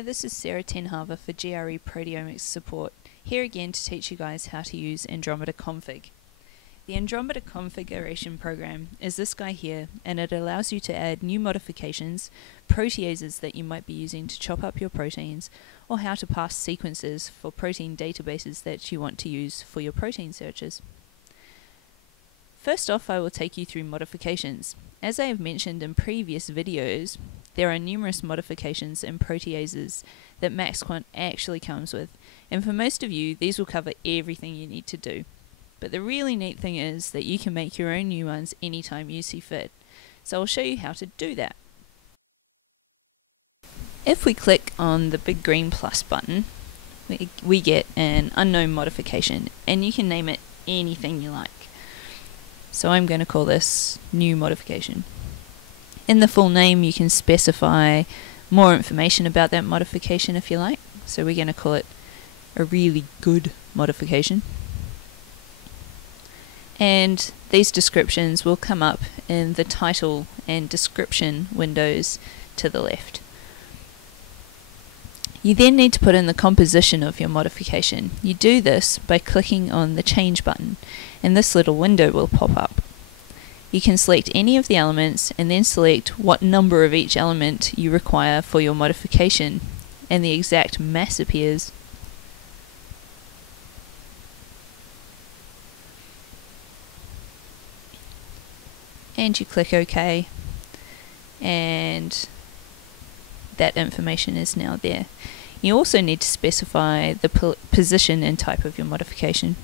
there, this is Sarah Tenhava for GRE Proteomics Support, here again to teach you guys how to use Andromeda config. The Andromeda configuration program is this guy here, and it allows you to add new modifications, proteases that you might be using to chop up your proteins, or how to pass sequences for protein databases that you want to use for your protein searches. First off, I will take you through modifications. As I have mentioned in previous videos, there are numerous modifications and proteases that MaxQuant actually comes with, and for most of you, these will cover everything you need to do. But the really neat thing is that you can make your own new ones anytime you see fit. So I'll show you how to do that. If we click on the big green plus button, we get an unknown modification, and you can name it anything you like. So I'm going to call this new modification. In the full name, you can specify more information about that modification if you like. So we're going to call it a really good modification. And these descriptions will come up in the title and description windows to the left. You then need to put in the composition of your modification. You do this by clicking on the change button, and this little window will pop up. You can select any of the elements and then select what number of each element you require for your modification, and the exact mass appears. And you click OK, and that information is now there. You also need to specify the position and type of your modification.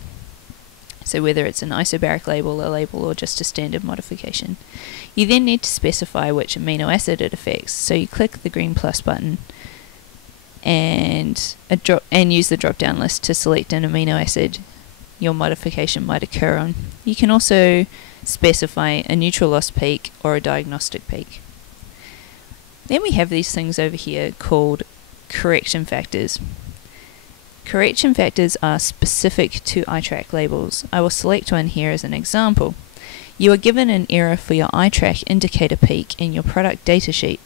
So whether it's an isobaric label, a label, or just a standard modification. You then need to specify which amino acid it affects. So you click the green plus button and use the drop down list to select an amino acid your modification might occur on. You can also specify a neutral loss peak or a diagnostic peak. Then we have these things over here called correction factors. Correction factors are specific to iTrack labels. I will select one here as an example. You are given an error for your iTrack indicator peak in your product datasheet,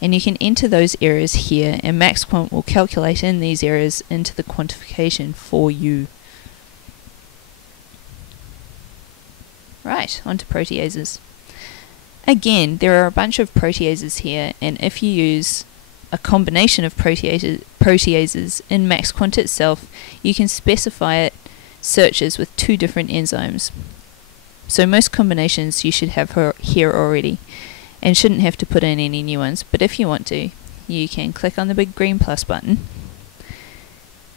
and you can enter those errors here, and MaxQuant will calculate in these errors into the quantification for you. Right, onto proteases. Again, there are a bunch of proteases here, and if you use a combination of proteases in MaxQuant itself, you can specify it searches with two different enzymes. So most combinations you should have here already, and shouldn't have to put in any new ones, but if you want to, you can click on the big green plus button,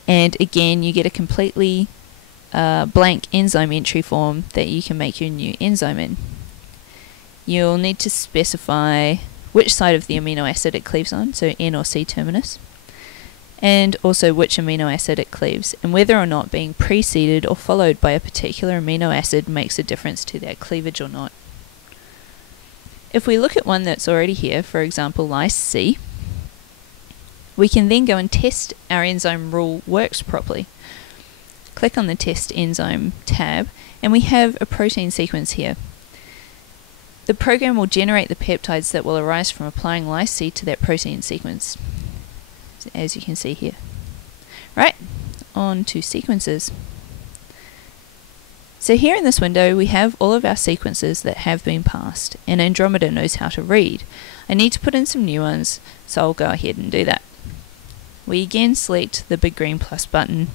and again you get a completely blank enzyme entry form that you can make your new enzyme in. You'll need to specify which side of the amino acid it cleaves on, so N or C terminus, and also which amino acid it cleaves, and whether or not being preceded or followed by a particular amino acid makes a difference to that cleavage or not. If we look at one that's already here, for example lyse C, we can then go and test our enzyme rule works properly. Click on the Test Enzyme tab, and we have a protein sequence here. The program will generate the peptides that will arise from applying lyse C to that protein sequence, as you can see here. Right, on to sequences. So here in this window we have all of our sequences that have been passed, and Andromeda knows how to read. I need to put in some new ones, so I'll go ahead and do that. We again select the big green plus button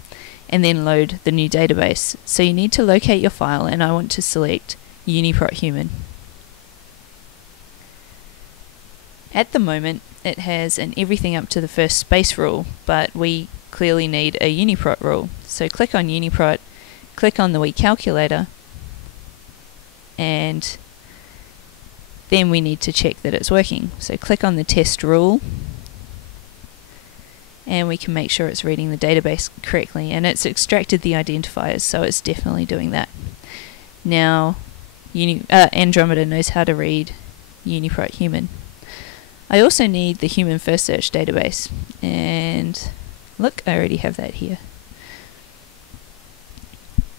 and then load the new database. So you need to locate your file, and I want to select UniProt Human. At the moment it has an everything up to the first space rule, but we clearly need a UniProt rule. So click on UniProt, click on the wee calculator, and then we need to check that it's working. So click on the test rule, and we can make sure it's reading the database correctly, and it's extracted the identifiers, so it's definitely doing that. Now Andromeda knows how to read UniProt Human. I also need the Human First Search database, and look, I already have that here.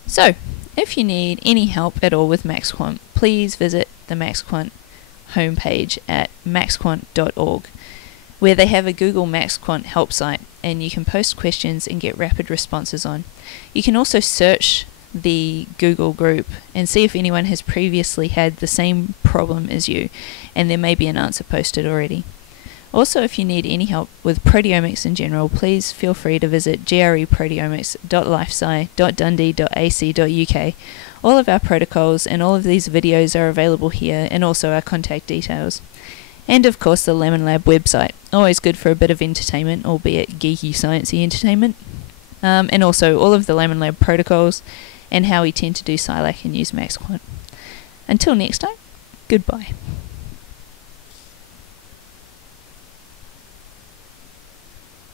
So, if you need any help at all with MaxQuant, please visit the MaxQuant homepage at maxquant.org. where they have a Google MaxQuant help site, and you can post questions and get rapid responses on. You can also search the Google group and see if anyone has previously had the same problem as you, and there may be an answer posted already. Also, if you need any help with proteomics in general, please feel free to visit greproteomics.lifesci.dundee.ac.uk. All of our protocols and all of these videos are available here, and also our contact details. And of course the Lemon Lab website, always good for a bit of entertainment, albeit geeky sciencey entertainment. And also all of the Lemon Lab protocols and how we tend to do SciLac and use MaxQuant. Until next time, goodbye.